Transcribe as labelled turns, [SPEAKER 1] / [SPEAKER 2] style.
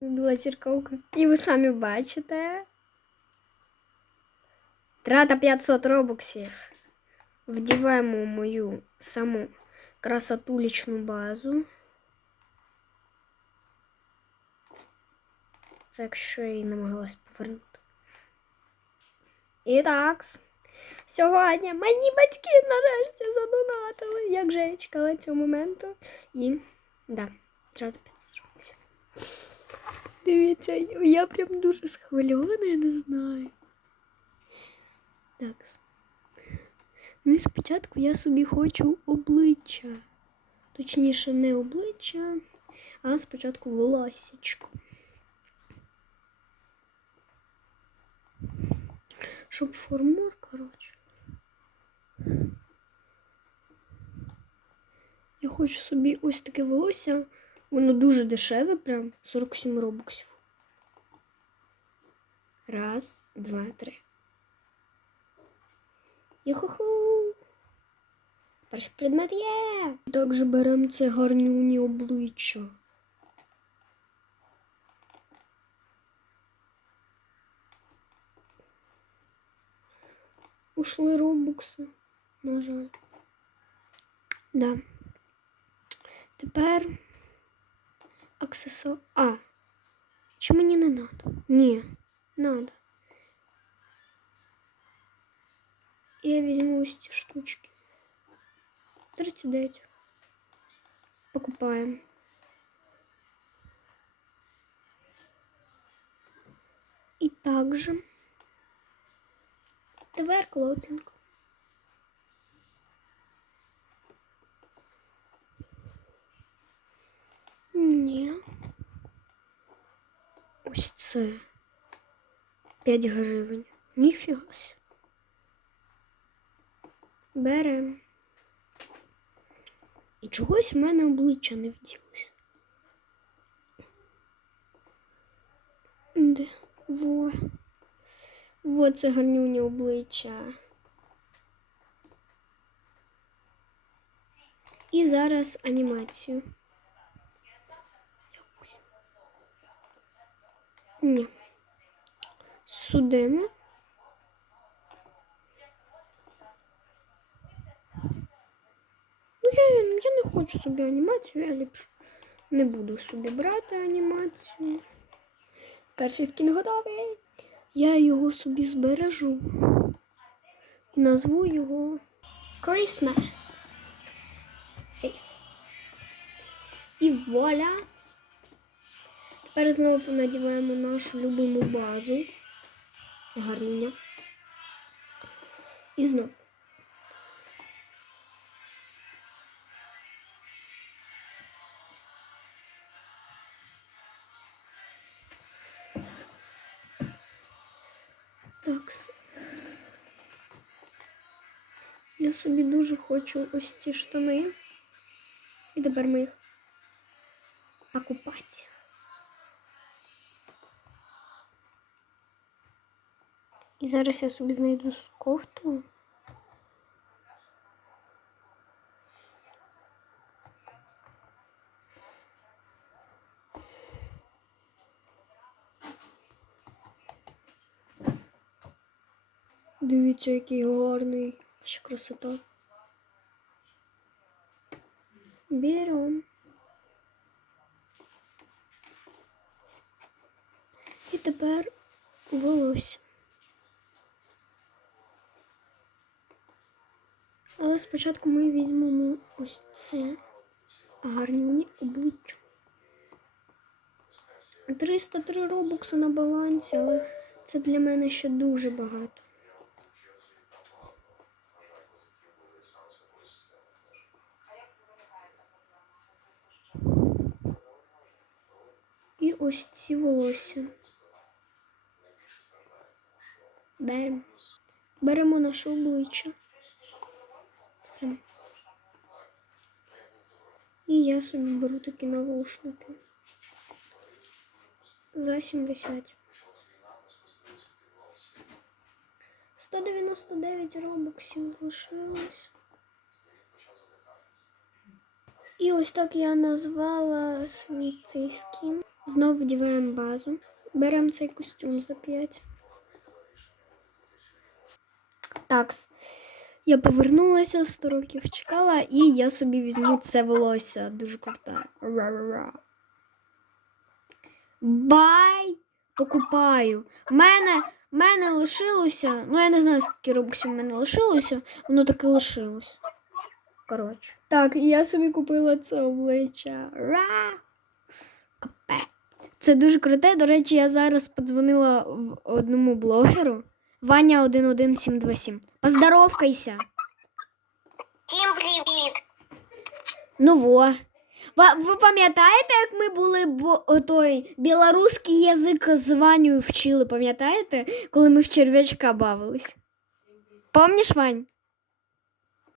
[SPEAKER 1] Була зірковка. І ви самі бачите. Трата 500 робоксів. Вдіваємо мою саму красотулічну базу. Це якщо я її намагалась повернути. І так. Сьогодні мені батьки нарешті задонатили. Як же я чекала цього моменту. І да, трата 500 робоксів. Дивіться, я прям дуже схвильована, я не знаю. Так. Ну і спочатку я собі хочу обличчя. Точніше, не обличчя, а спочатку волосічко. Щоб формур, коротше. Я хочу собі ось таке волосся. Воно дуже дешеве, прям 47 робоксів. Раз, два, три. Йо-хо-хо! Перший предмет є. Також беремо ці гарнюні обличчя. Ушли робокси, на жаль. Да. Тепер аксесуар. А. Чи мені не надо? Ні, надо. Я візьму ось ці штучки. 39. Покупаємо. І також тепер клоутинг. Ні. Ось це. 5 гривень. Ніфіга. сі. Берем. І чогось в мене обличчя не вділося. Де? Во. Во це гарнюнє обличчя. І зараз анімацію. Ні. Судимо. Ну, я, я не хочу собі анімацію, я ліпше не буду собі брати анімацію. Перший скін готовий. Я його собі збережу. І назву його Christmas. Сейф. І вуаля. Тепер знову надіваємо нашу любиму базу. Гарнення. І знову. Я собі дуже хочу ось ці штани. І тепер ми їх покупати. І зараз я собі знайду кофту. Дивіться, який гарний. Ще красота. Берем. І тепер волосся. Але спочатку ми візьмемо ось це гарні обличчя. 303 робокси на балансі, але це для мене ще дуже багато. І ось ці волосся. Беремо. Беремо наше обличчя. Все. І я собі беру такі навушники. За 70. 199 робоксів залишилось. І ось так я назвала свій цей скін. Знову вдіваємо базу. Беремо цей костюм за 5. Такс. Я повернулася, 100 років чекала, і я собі візьму це волосся. Дуже. Ра-ра-ра. Бай! Покупаю. Мене, мене лишилося. Ну, я не знаю, скільки робоксів в мене лишилося. Воно таки лишилось. Коротше. Так, і я собі купила це обличчя. Ра! Капець. Це дуже круте. До речі, я зараз подзвонила в одному блогеру. Ваня 11727. Поздоровкайся.
[SPEAKER 2] Всім привіт!
[SPEAKER 1] Ну во. Ви пам'ятаєте, як ми були бо, той білоруський язик з Ванею вчили, пам'ятаєте, коли ми в черв'ячка бавились? Помніш, Вань?